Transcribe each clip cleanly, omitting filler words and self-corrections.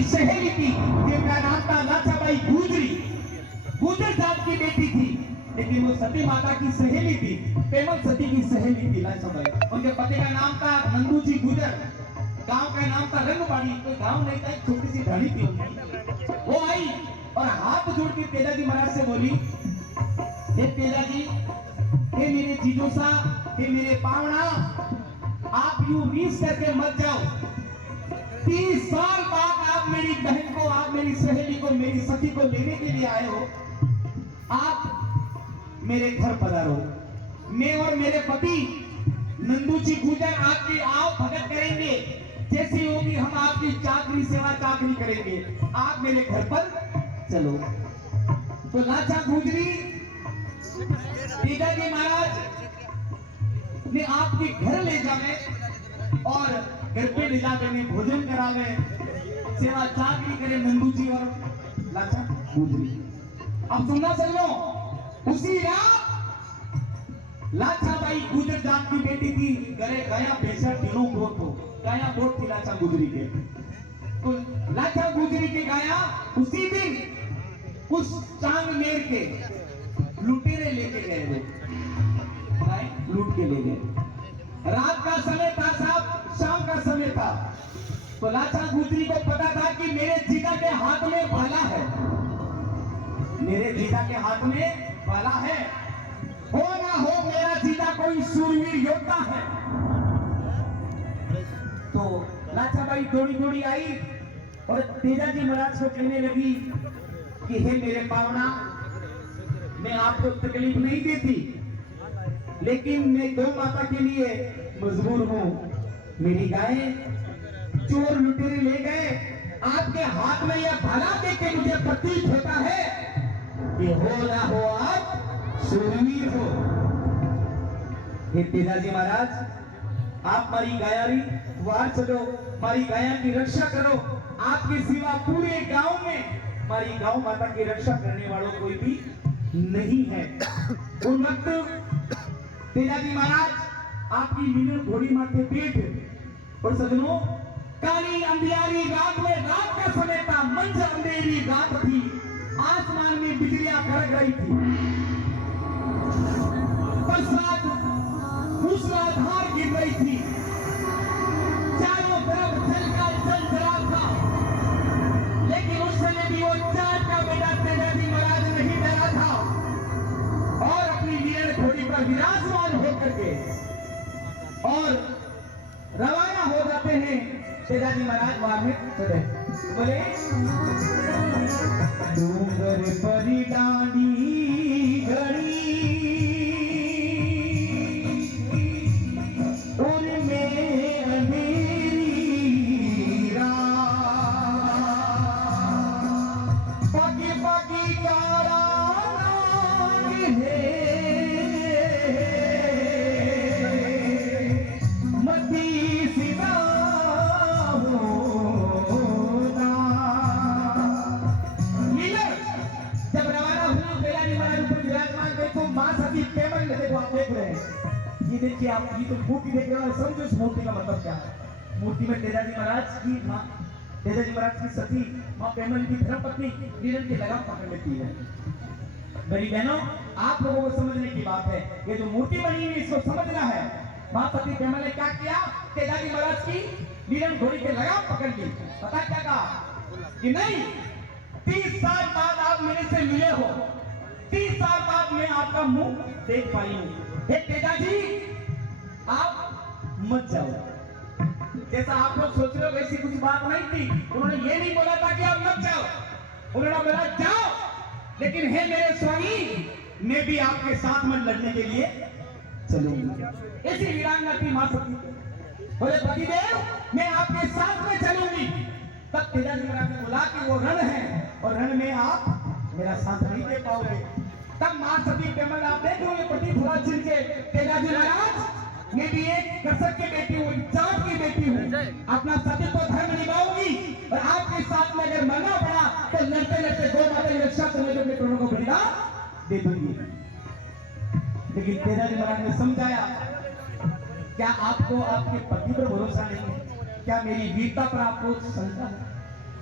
की सहेली थी जिनका नाम था लाचाबाई गुजरी। गुजर जात की बेटी थी, लेकिन वो सती माता की सहेली थी, पेमल सती की सहेली थी लाचाबाई। उनके पति का नाम था नंदूजी गुजर, गांव का नाम था रंगबाड़ी। कोई गांव नहीं था, एक छोटी सी ढाणी थी उनकी। वो आई और हाथ जोड़ के तेजाजी महाराज से बोली, हे तेजाजी, हे मेरे जीजोसा, हे मेरे पावना, आप यूं रीस करके मत जाओ। 30 साल बाद आप मेरी बहन को, आप मेरी सहेली को, मेरी सखी को लेने के लिए आए हो। आप मेरे घर पधारो। मैं और मेरे पति नंदूजी गुजर आपकी आओ भगत करेंगे। जैसी होगी हम आपकी चाकरी सेवा चाकरी करेंगे। आप मेरे घर पर चलो। तो लाचा गुजरी तेजाजी महाराज ने आपके घर ले जावे और घर पे ले जावे, भोजन करावे, सेवा चाकरी करे नंदूजी और लाचा गुजरी। अब सुनना चलो, उसी रात लाचाबाई गुजर जात की बेटी थी, गरे गया बेचा दिनों गोत हो, गाया गोत थी लाचा गुजरी के। तो लाचा गुजरी के गाया उसी दिन उस चांगनेर के लुटेरे लेके गए थे, लूट के ले गए। रात का समय था साहब, शाम का समय था। तो लाचा गुजरी को पता था कि मेरे जीजा के हाथ में भाला है, मेरे जीजा के हाथ में भाला है। हो ना हो मेरा जीजा कोई सूरवीर योद्धा है। तो लाचाबाई दौड़ी दौड़ी आई और तेजाजी महाराज को कहने लगी कि हे मेरे पावना, मैं आपको तकलीफ नहीं देती, लेकिन मैं गौ माता के लिए मजबूर हूं। मेरी गायें चोर लुटेरे ले गए, आपके हाथ में यह भाला देख के मुझे प्रतीत होता है कि हो ना हो आप सूरवीर हो। हे तेजाजी महाराज, आप मारी गायारी वार चलो, मारी गाया की रक्षा करो। आपके सिवा पूरे गांव में मारी गांव माता की रक्षा करने वालों कोई भी नहीं है। उन वक्त तेजाजी महाराज आपकी नील घोड़ी माथे पेट। और सजनों, काली अंधियारी रात में, रात का समय था, मंझ अंधेरी रात थी, आसमान में बिजलियां कड़क रही थी, बरसात मूसलाधार गिर रही थी, चारों तरफ जल का जलजलाल था। लेकिन उस समय भी वो चाँद का बेटा तेजाजी महाराज नहीं डरा था और अपनी नील घोड़ी पर विराजमान होकर के और रवाना हो जाते हैं। तेजाजी महाराज वहां में चले, बोले डूंगर परी डांडी घड़ी उनमें अंधेरी रात, पकी पकी कारा नाग है, मती सीधा ये देखिए आप, ये तो मूर्ति देख रहे हो, समझो इस मूर्ति का मतलब क्या है। मूर्ति में तेजाजी महाराज की मां, तेजाजी महाराज की सती मां पेमल की धर्मपत्नी नीलम की लगाम पकड़ लेती है। मेरी बहनों, आप लोगों को समझने की बात है, ये जो मूर्ति बनी हुई इसको समझना है। मां सती पेमल ने क्या किया, तेजाजी महाराज की नीलम घोड़ी के लगाम पकड़ ली। पता क्या कहा कि नहीं, 30 साल बाद आप मेरे से मिले हो, 30 साल बाद मैं आपका मुंह देख पाई हूं। हे तेजाजी, आप मत जाओ। जैसा आप लोग सोच रहे हो वैसी कुछ बात नहीं थी। उन्होंने ये नहीं बोला था कि आप मत जाओ, उन्होंने बोला जाओ, लेकिन हे मेरे स्वामी, मैं भी आपके साथ में लड़ने के लिए चलूंगा। ऐसी वीरांगना थी मां सती। बोले पतिदेव, मैं आपके साथ में चलूंगी। तब तेजाजी महाराज ने बोला कि वो रण है और रण में आप मेरा साथ नहीं दे पाओगे। तब मां सती पेमल, आप देख रहे हो पति भुला चिन्ह के, तेजाजी महाराज मैं भी एक कृषक की बेटी हूँ, जाट की बेटी हूँ, अपना सत्य तो धर्म निभाऊंगी और आपके साथ में अगर मरना पड़ा तो लड़ते लड़ते गौ माता की रक्षा करने के अपने प्राणों को बलिदान दे दूंगी। लेकिन तेजाजी महाराज ने समझाया, क्या आपको आपके पति पर भरोसा नहीं है? क्या मेरी वीरता पर आपको शंका है?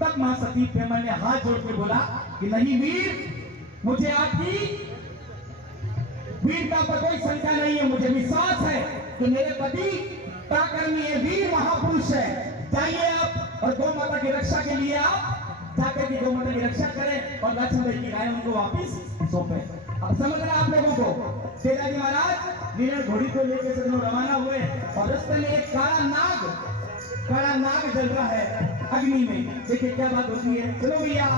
तब तब मां सती पेमन ने हाथ जोड़ के बोला कि नहीं वीर, मुझे आपकी वीरता पर कोई शंका नहीं है। मुझे विश्वास है कि मेरे पति पराक्रमी वीर महापुरुष है। जाइए आप और गौ माता की रक्षा के लिए आप जाकर के गौ माता की रक्षा करें और लक्ष्मण की गाय उनको वापिस सौंपे। अब समझ रहे आप लोगों को, तेजाजी महाराज नीलड़ घोड़ी को लेकर से रवाना हुए और रास्ते में एक काला नाग जल रहा है अग्नि में। देखिए क्या बात होती है। चलो भैया,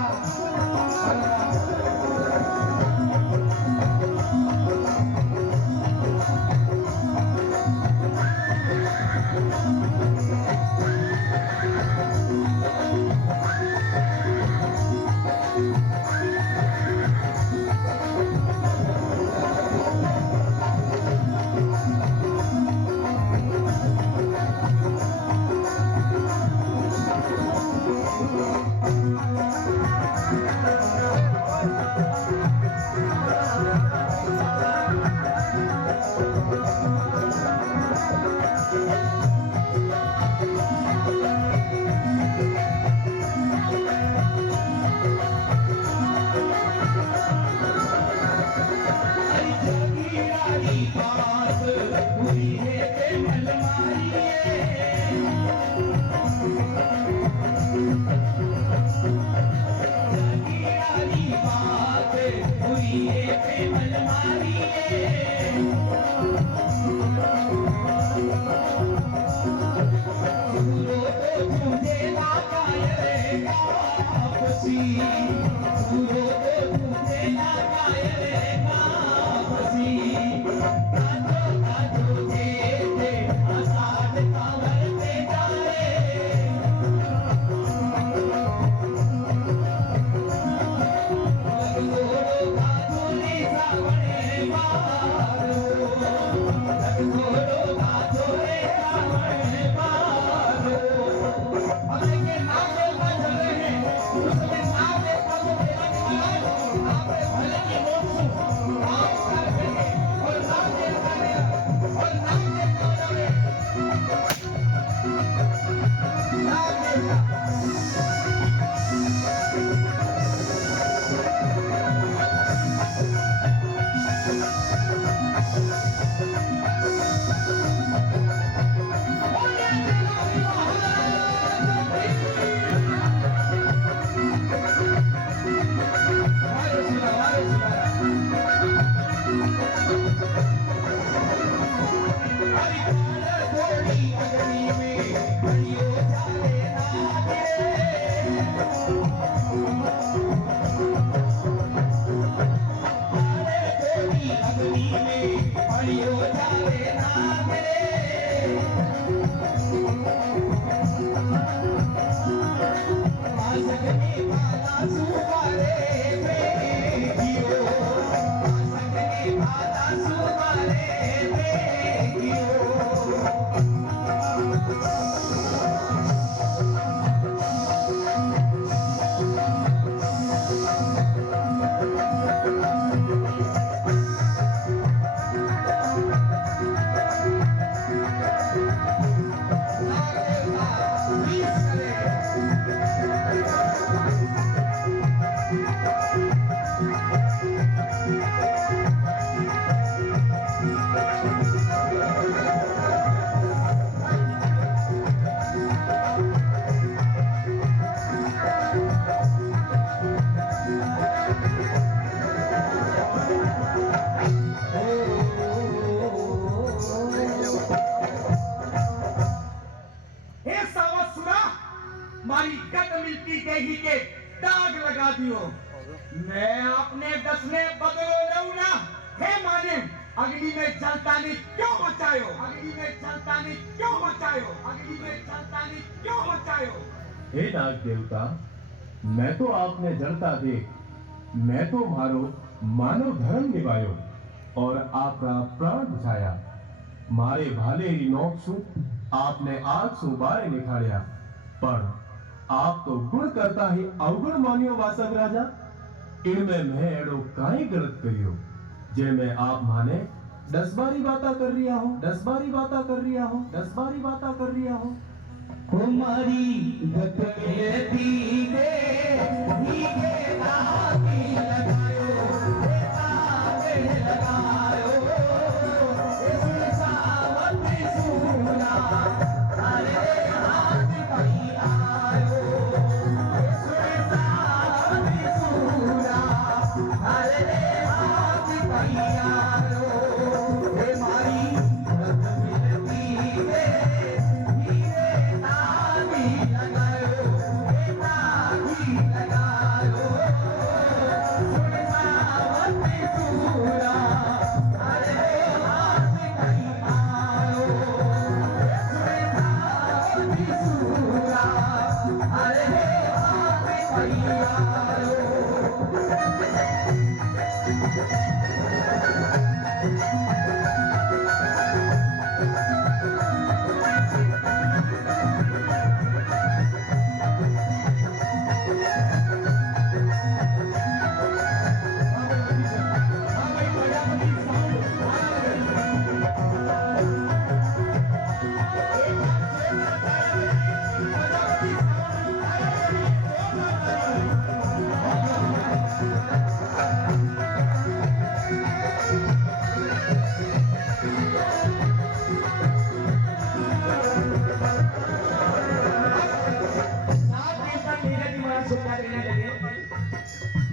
मैं अपने दसने बदलो लऊ ना। हे माने अग्नि में जलतानी क्यों बचायो? अग्नि में जलतानी क्यों बचायो? अग्नि में जलतानी क्यों बचायो? हे नाग देवता, मैं तो आपने जलता देख मैं तो मारो मानव धर्म निभायो और आपका प्राण बचाया। मारे भाले री नोक सु आपने आग सु बारे निखाड़िया, पर आप तो गुण करता ही अवगुण मानियो वासक राजा। इनमें मैं एड़ो काई गलत करियो जे मैं आप माने 10 बारी बाता कर रिया हूं, 10 बारी बाता कर रिया हूं, 10 बारी बाता कर रिया हूं। हमारी गत में थी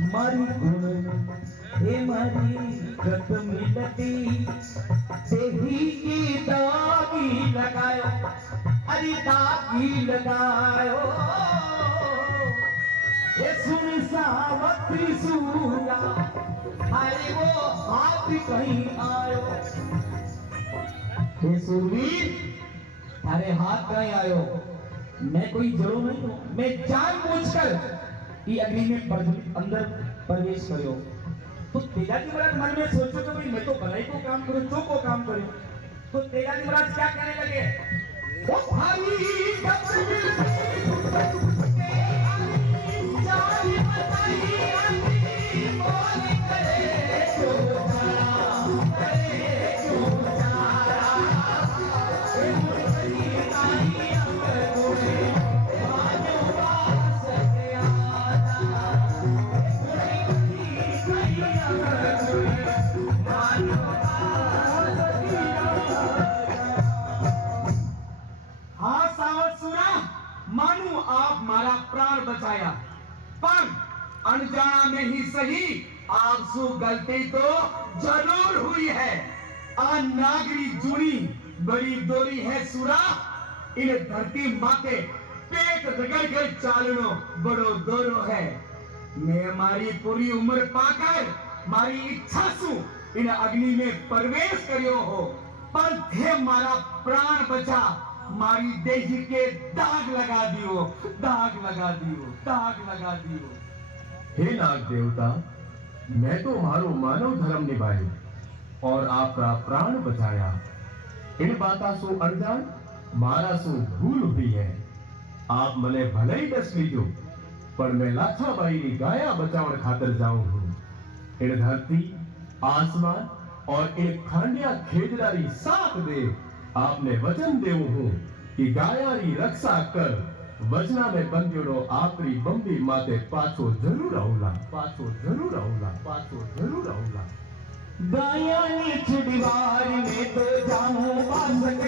मारी गुण हे मारी गत मिलती देही की दागी लगायो, अरे दागी लगायो। ये सुन सावत्री सूरा अरे वो हाथ कहीं आयो। हे सुरवीर अरे हाथ कहीं आयो, मैं कोई जड़ो नहीं हूं, मैं जानबूझकर ये अग्नि में प्रज्वलित अंदर प्रवेश करो। तो तेजाजी महाराज मन में सोचो तो भाई मैं तो भलाई को काम करूं, जो को काम करूं। तो तेजाजी महाराज क्या कहने लगे, ओ भाई मानो आप मारा प्राण बचाया, पर अनजाना में ही सही आपसे गलती तो जरूर हुई है। आ नागरी जुड़ी बड़ी दोरी है सुरा, इन धरती माते पेट रगड़ कर चालनो बड़ो दोरो है। मैं हमारी पूरी उम्र पाकर मारी इच्छा सु इन अग्नि में प्रवेश करियो हो, पर थे मारा प्राण बचा मारी देही के दाग लगा दियो, दाग लगा दियो, दाग लगा दियो। हे नाग देवता, मैं तो मारो मानव धर्म निभायो और आपका प्राण बचाया। इन बाता सो अनजान मारा सो भूल हुई है। आप मने भले ही दस लीजो, पर मैं लाठाबाई री गाया बचावन खातर जाऊं हूं। इन धरती आसमान और इन खांडिया खेजरारी साथ दे आपने वचन देव हूं कि गायारी रक्षा कर वचना में बंध्योड़ो आपरी बंबी माते पाछो जरूर आऊला, पाछो जरूर आऊला, पाछो जरूर आऊला। गायानी छुड़ीवार में तो जाऊं बासक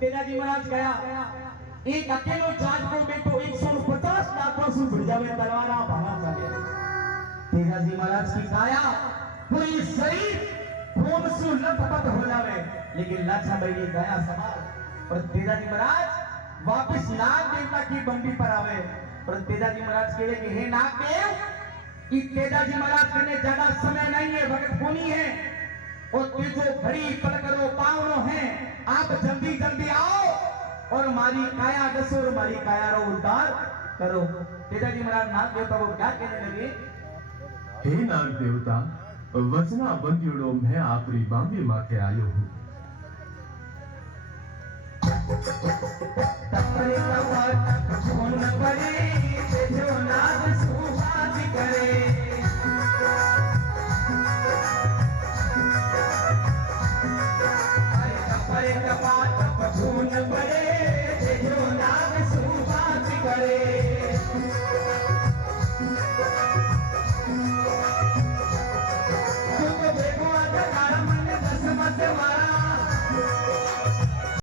तेजाजी महाराज गया एक अकेलो जाट को बेटो 150 लाख से भिड़जावे तलवारा भाला चाले। तेजाजी महाराज की काया पूरी शरीर खून से लथपथ हो जावे। लेकिन लाचा भाई ये गया सवाल पर तेजाजी महाराज वापस नाग देवता की बंदी पर आवे पर तेजाजी महाराज कहे कि हे नाग देव ई तेजाजी महाराज के ज्यादा समय नहीं है वक्त होनी है और तेजो घड़ी पल करो पावनो है आप जल्दी जल्दी आओ और मारी काया दसो और मारी काया रो उद्धार करो। तेजाजी महाराज नाग देवता को क्या कहने लगे हे नाग देवता वचना बंदियोड़ो मैं आपरी बांबी माथे आयो हूँ। तपरे तपत सुन पड़े तेजो नाग